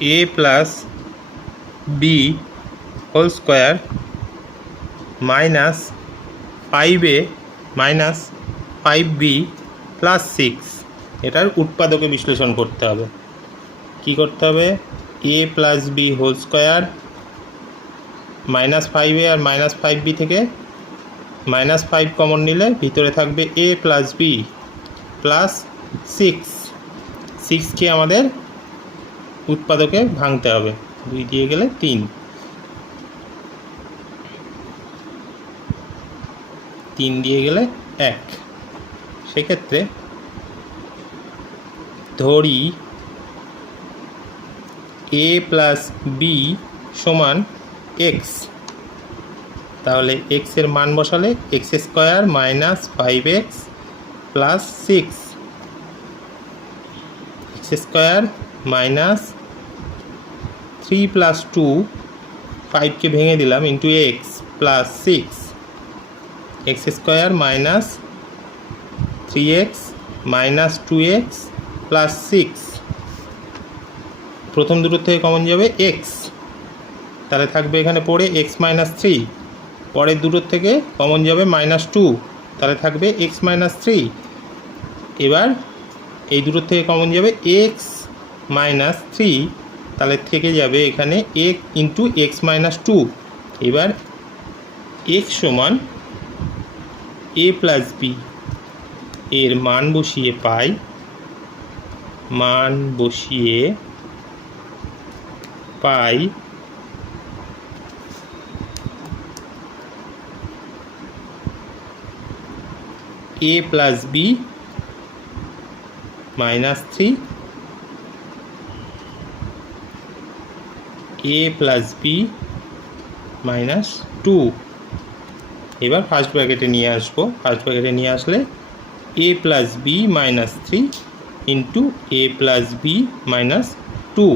a plus B whole square minus 5a minus 5b plus 6 এটার উৎপাদকে বিশ্লেষণ করতে হবে। কি করতে হবে? a plus B whole square minus 5a আর মাইনাস 5b থেকে মাইনাস 5 কমন নিলে ভিতরে থাকবে a প্লাস বি প্লাস 6কে আমাদের উৎপাদকে ভাঙতে হবে। 2 দিয়ে গেলে 3, 3 দিয়ে গেলে 1। সেক্ষেত্রে ধরি a প্লাস বি সমান এক্স, তাহলে এক্স এর মান বসালে x square minus 5x plus 6, x square minus 3 plus 2, 5কে ভেঙে দিলাম into x plus 6, x square minus 3x minus 2x plus 6। প্রথম দুটোর থেকে কমন যাবে এক্স, তাহলে থাকবে এখানে পড়ে এক্স মাইনাস 3। পরের দুটোর থেকে কমন যাবে মাইনাস 2, তাহলে থাকবে এক্স মাইনাস 3। এবার এই দুটোর থেকে কমন যাবে এক্স মাইনাস 3, তাহলে থেকে যাবে এখানে এক ইন্টু এক্স মাইনাস 2। এবার এক্স সমান এ প্লাস বি এর মান বসিয়ে পাই, a plus B minus 3, a plus B minus 2। এবার ফার্স্ট ব্র্যাকেটে নিয়ে আসবো। ফার্স্ট ব্র্যাকেটে নিয়ে আসলে a plus B minus 3 into a plus B minus 2